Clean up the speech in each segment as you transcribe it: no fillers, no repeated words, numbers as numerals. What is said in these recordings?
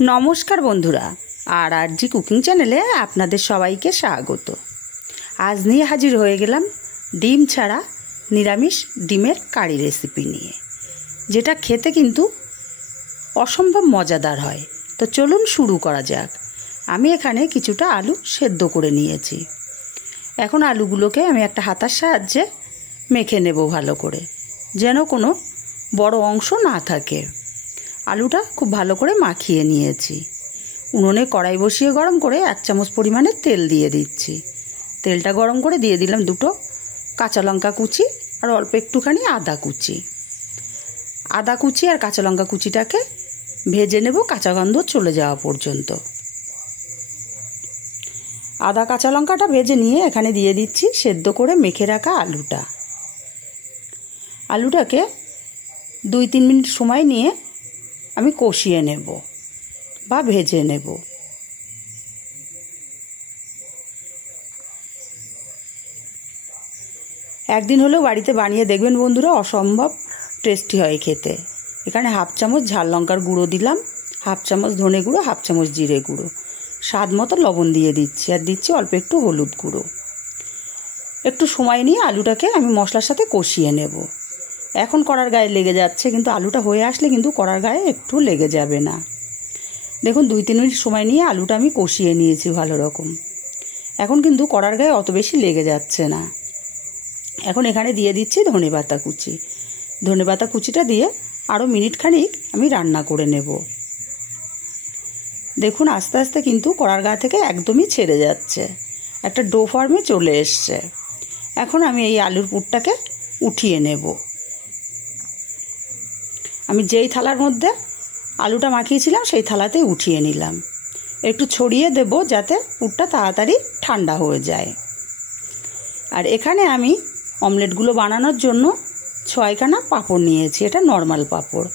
नमस्कार बंधुरा और आरजी कुकिंग चैनेले आपनादेर सबाइके स्वागत। आज निये हाजिर हये गेलाम डिम छाड़ा निरामिष डिमेर कारी रेसिपि निये, जेटा खेते किन्तु असम्भव मजादार हय। तो चलुन शुरू करा जाक। आमी एखाने किछुटा आलू सेদ্ধ करे नियेछि। एखन आलूगुलोके आमी एकटा हातार साहाज्ये मेखे नेब भालो करे, जेन कोनो बड़ो अंश ना थाके। आलूटा खूब भालो करे माखिए निएछि। उनुने कड़ाई बसिए गरम करे 1 चामच परिमाणे तेल दिए दिচ্ছি। तेलटा गरम करे दिए दिलाम दुटो काँचा लंका कुचि और अल्प एकटुखानी आदा कुचि। आदा कुचि और काँचा लंका कुचिटाके भेजे नेब काँचा गन्ध चले जाওয়া पर्यन्त। आदा काँचा लंकाटा भेजे निये एखाने दिए दिচ্ছি सेদ্ধ करे मेखे राखा आलूटा। आलूटाके 2-3 मिनट समय निये आमी कषिए नेब बा भेजे नेब। एकदिन हलेও बाड़ीते बानिয়ে देखबेन बंधुरा, असम्भव टेस्टी हय खेते। एखाने हाफ चामच झाल लंकार गुड़ो दिलाम, हाफ चामच धने गुड़ो, हाफ चामच जिरे गुड़ो, स्वाद मतो लवण दिए दिচ্ছি और दिচ্ছি अल्प एकटू हलुद गुड़ो। एकटू समय निये आलूटाके आमी मशलार साथे कषिए नेब। এখন কড়ার গায়ে লেগে যাচ্ছে, কিন্তু আলুটা হয়ে আসলে কিন্তু কড়ার গায়ে একটু লেগে যাবে না। দেখুন 2-3 মিনিট সময় নিয়ে আলুটা আমি কষিয়ে নিয়েছি ভালো রকম। এখন কিন্তু কড়ার গায়ে অত বেশি লেগে যাচ্ছে না। এখন এখানে দিয়ে দিচ্ছি ধনেপাতা কুচি। ধনেপাতা কুচিটা দিয়ে আরও মিনিট খানিক আমি রান্না করে নেব। দেখুন আস্তে আস্তে কিন্তু কড়ার গা থেকে একদমই ছেড়ে যাচ্ছে, একটা ডো ফর্মে চলে এসছে। এখন আমি এই আলুর পুরটাকে উঠিয়ে নেব। আমি যেই থালার মধ্যে আলুটা মাখিয়েছিলাম সেই থালাতেই উঠিয়ে নিলাম। একটু ছড়িয়ে দেব যাতে পুরটা তাড়াতাড়ি ঠান্ডা হয়ে যায়। আর এখানে আমি অমলেটগুলো বানানোর জন্য 6খানা পাঁপড় নিয়েছি। এটা নর্মাল পাঁপড়,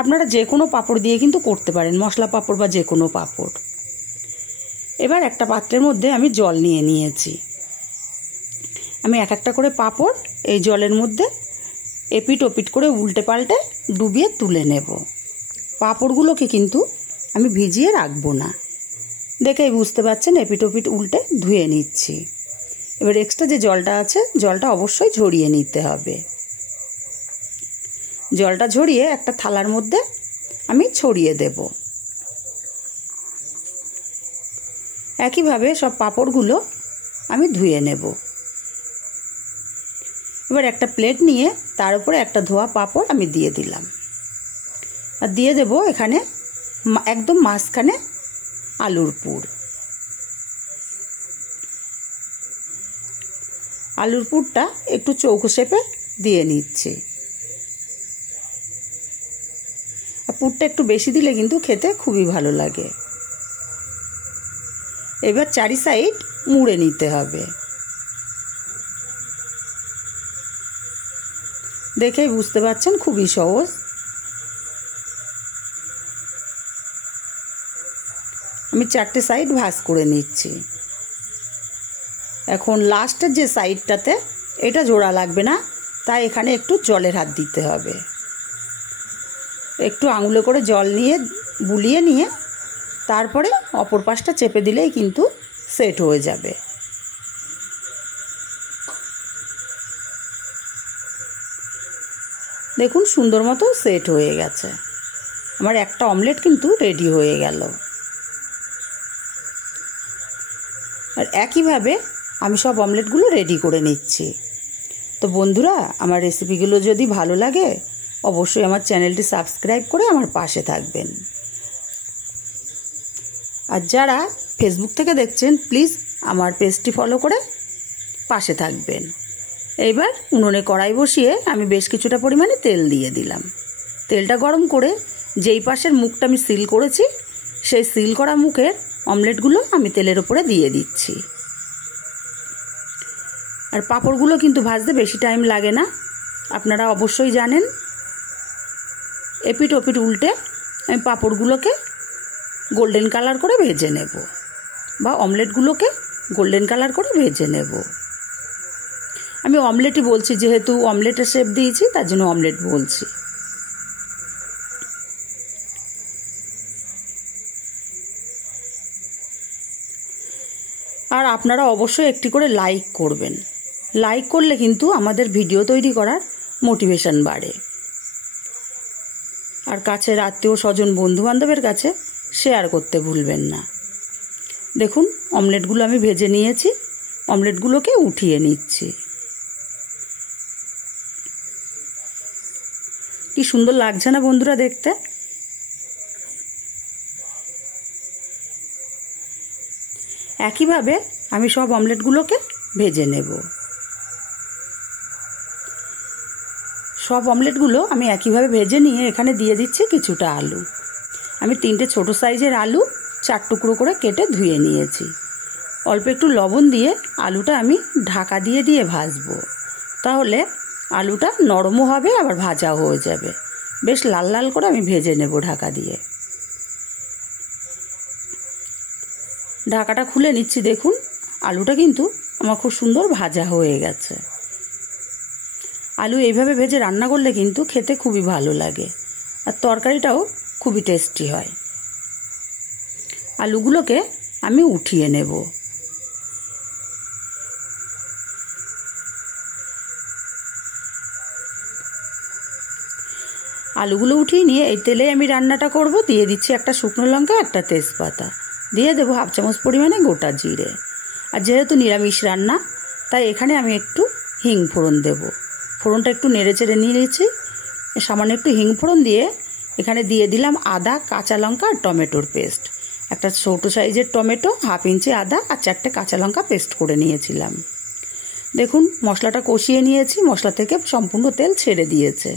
আপনারা যে কোনো পাঁপড় দিয়ে কিন্তু করতে পারেন, মশলা পাঁপড় বা যে কোনো পাঁপড়। এবার একটা পাত্রের মধ্যে আমি জল নিয়ে নিয়েছি। আমি এক একটা করে পাঁপড় এই জলের মধ্যে এপিট ওপিট করে উল্টে পাল্টে ডুবিয়ে তুলে নেব। পাঁপড়গুলোকে কিন্তু আমি ভিজিয়ে রাখবো না, দেখেই বুঝতে পারছেন এপিট ওপিট উল্টে ধুয়ে নিচ্ছি। এবার এক্সট্রা যে জলটা আছে জলটা অবশ্যই ঝরিয়ে নিতে হবে। জলটা ঝরিয়ে একটা থালার মধ্যে আমি ছড়িয়ে দেব। একইভাবে সব পাঁপড়গুলো আমি ধুয়ে নেব। এবার একটা প্লেট নিয়ে তার উপরে একটা ধোয়া পাঁপড় আমি দিয়ে দিলাম আর দিয়ে দেব এখানে একদম মাঝখানে আলুর পুর। আলুর পুরটা একটু চৌকো শেপে দিয়ে নিচ্ছি। পুরটা একটু বেশি দিলে কিন্তু খেতে খুবই ভালো লাগে। এবার চারি সাইড মুড়ে নিতে হবে। দেখেই বুঝতে পারছেন খুবই সহজ। আমি 4টে সাইড ভাঁজ করে নিচ্ছি। এখন লাস্টের যে সাইডটাতে এটা জোড়া লাগবে না, তাই এখানে একটু জলের হাত দিতে হবে। একটু আঙুলে করে জল নিয়ে বুলিয়ে নিয়ে তারপরে অপর পাশটা চেপে দিলেই কিন্তু সেট হয়ে যাবে। দেখুন সুন্দর মতো সেট হয়ে গেছে। আমার একটা অমলেট কিন্তু রেডি হয়ে গেল। আর একইভাবে আমি সব অমলেটগুলো রেডি করে নিচ্ছি। তো বন্ধুরা, আমার রেসিপিগুলো যদি ভালো লাগে অবশ্যই আমার চ্যানেলটি সাবস্ক্রাইব করে আমার পাশে থাকবেন। আর যারা ফেসবুক থেকে দেখছেন প্লিজ আমার পেজটি ফলো করে পাশে থাকবেন। এইবার উনুনে কড়াই বসিয়ে আমি বেশ কিছুটা পরিমাণে তেল দিয়ে দিলাম। তেলটা গরম করে যেই পাশের মুখটা আমি সিল করেছি সেই সিল করা মুখের অমলেটগুলো আমি তেলের উপরে দিয়ে দিচ্ছি। আর পাঁপড়গুলো কিন্তু ভাজতে বেশি টাইম লাগে না, আপনারা অবশ্যই জানেন। এপিট ওপিট উল্টে আমি পাঁপড়গুলোকে গোল্ডেন কালার করে ভেজে নেব বা অমলেটগুলোকে গোল্ডেন কালার করে ভেজে নেব। আমি অমলেটই বলছি, যেহেতু অমলেটের শেপ দিয়েছি তার জন্য অমলেট বলছি। আর আপনারা অবশ্যই একটি করে লাইক করবেন। লাইক করলে কিন্তু আমাদের ভিডিও তৈরি করার মোটিভেশন বাড়ে। আর কাছের আত্মীয় স্বজন বন্ধুবান্ধবের কাছে শেয়ার করতে ভুলবেন না। দেখুন অমলেটগুলো আমি ভেজে নিয়েছি, অমলেটগুলোকে উঠিয়ে নিচ্ছি। কি সুন্দর লাগছে না বন্ধুরা দেখতে? একইভাবে আমি সব অমলেটগুলোকে ভেজে নেব। সব অমলেটগুলো আমি একইভাবে ভেজে নিয়ে এখানে দিয়ে দিচ্ছি কিছুটা আলু। আমি 3টে ছোট সাইজের আলু 4 টুকরো করে কেটে ধুয়ে নিয়েছি। অল্প একটু লবণ দিয়ে আলুটা আমি ঢাকা দিয়ে দিয়ে ভাজবো, তাহলে আলুটা নরমও হবে আবার ভাজাও হয়ে যাবে। বেশ লাল লাল করে আমি ভেজে নেব ঢাকা দিয়ে। ঢাকাটা খুলে নিচ্ছি। দেখুন আলুটা কিন্তু আমার খুব সুন্দর ভাজা হয়ে গেছে। আলু এইভাবে ভেজে রান্না করলে কিন্তু খেতে খুবই ভালো লাগে, আর তরকারিটাও খুবই টেস্টি হয়। আলুগুলোকে আমি উঠিয়ে নেব। আলুগুলো উঠিয়ে নিয়ে এই তেলে আমি রান্নাটা করব। দিয়ে দিচ্ছি একটা শুকনো লঙ্কা, একটা তেজপাতা, দিয়ে দেবো 1/2 চামচ পরিমাণে গোটা জিরে। আর যেহেতু নিরামিষ রান্না তাই এখানে আমি একটু হিং ফোড়ন দেব। ফোড়নটা একটু নেড়ে চেড়ে নিয়েছি। সামান্য একটু হিং ফোড়ন দিয়ে এখানে দিয়ে দিলাম আদা, কাঁচা লঙ্কা আর টমেটোর পেস্ট। একটা ছোটো সাইজের টমেটো, 1/2 ইঞ্চি আদা আর 4টে কাঁচা লঙ্কা পেস্ট করে নিয়েছিলাম। দেখুন মশলাটা কষিয়ে নিয়েছি, মশলা থেকে সম্পূর্ণ তেল ছেড়ে দিয়েছে।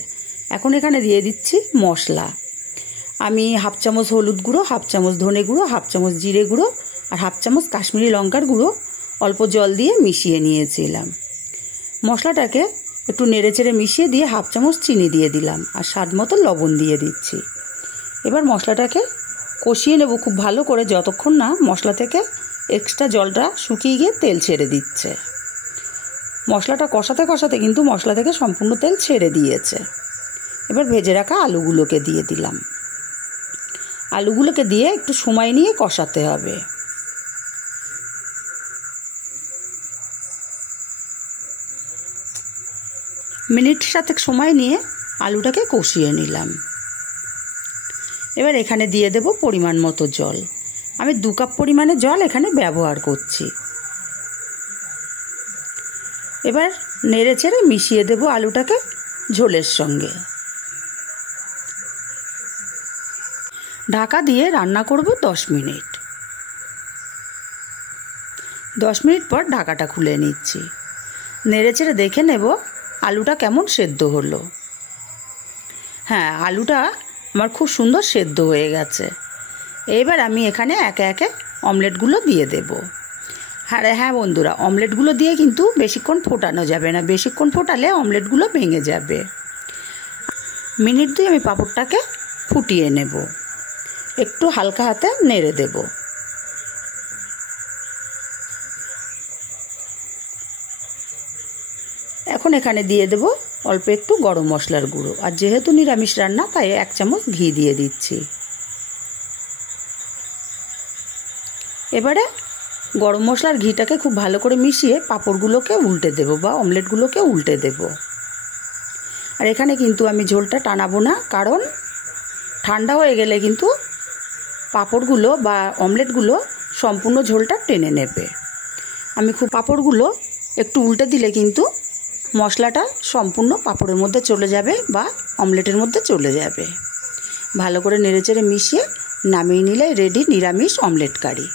এখন এখানে দিয়ে দিচ্ছি মশলা। আমি 1/2 চামচ হলুদ গুঁড়ো, 1/2 চামচ ধনে গুঁড়ো, 1/2 চামচ জিরে গুঁড়ো আর 1/2 চামচ কাশ্মীরি লঙ্কার গুঁড়ো অল্প জল দিয়ে মিশিয়ে নিয়েছিলাম। মশলাটাকে একটু নেড়ে চেড়ে মিশিয়ে দিয়ে 1/2 চামচ চিনি দিয়ে দিলাম আর স্বাদ মতো লবণ দিয়ে দিচ্ছি। এবার মশলাটাকে কষিয়ে নেব খুব ভালো করে, যতক্ষণ না মশলা থেকে এক্সট্রা জলটা শুকিয়ে গিয়ে তেল ছেড়ে দিচ্ছে। মশলাটা কষাতে কষাতে কিন্তু মশলা থেকে সম্পূর্ণ তেল ছেড়ে দিয়েছে। এবার ভেজে রাখা আলুগুলোকে দিয়ে দিলাম। আলুগুলোকে দিয়ে একটু সময় নিয়ে কষাতে হবে। মিনিট 7 সময় নিয়ে আলুটাকে কষিয়ে নিলাম। এবার এখানে দিয়ে দেব পরিমাণ মতো জল। আমি 2 কাপ পরিমাণে জল এখানে ব্যবহার করছি। এবার নেড়ে চেড়ে মিশিয়ে দেব আলুটাকে ঝোলের সঙ্গে। ঢাকা দিয়ে রান্না করব 10 মিনিট। 10 মিনিট পর ঢাকাটা খুলে নিচ্ছি। নেড়ে চেড়ে দেখে নেব আলুটা কেমন সেদ্ধ হলো। হ্যাঁ, আলুটা আমার খুব সুন্দর সেদ্ধ হয়ে গেছে। এবার আমি এখানে একে একে অমলেটগুলো দিয়ে দেব। হ্যাঁ বন্ধুরা, অমলেটগুলো দিয়ে কিন্তু বেশিক্ষণ ফোটানো যাবে না, বেশিক্ষণ ফোটালে অমলেটগুলো ভেঙে যাবে। মিনিট 2 আমি পাঁপড়টাকে ফুটিয়ে নেব। একটু হালকা হাতে নেড়ে দেব। এখন এখানে দিয়ে দেব অল্প একটু গরম মশলার গুঁড়ো, আর যেহেতু নিরামিষ রান্না তাই 1 চামচ ঘি দিয়ে দিচ্ছি। এবারে গরম মশলার ঘিটাকে খুব ভালো করে মিশিয়ে পাঁপড়গুলোকে উল্টে দেব বা অমলেটগুলোকে উল্টে দেব। আর এখানে কিন্তু আমি ঝোলটা টানাবো না, কারণ ঠান্ডা হয়ে গেলে কিন্তু পাঁপড়গুলো বা অমলেটগুলো সম্পূর্ণ ঝোলটা টেনে নেবে। আমি খুব পাঁপড়গুলো একটু উল্টে দিলে কিন্তু মশলাটা সম্পূর্ণ পাঁপড়ের মধ্যে চলে যাবে বা অমলেটের মধ্যে চলে যাবে। ভালো করে নেড়েচেড়ে মিশিয়ে নামিয়ে নিলে রেডি নিরামিষ অমলেট কারি।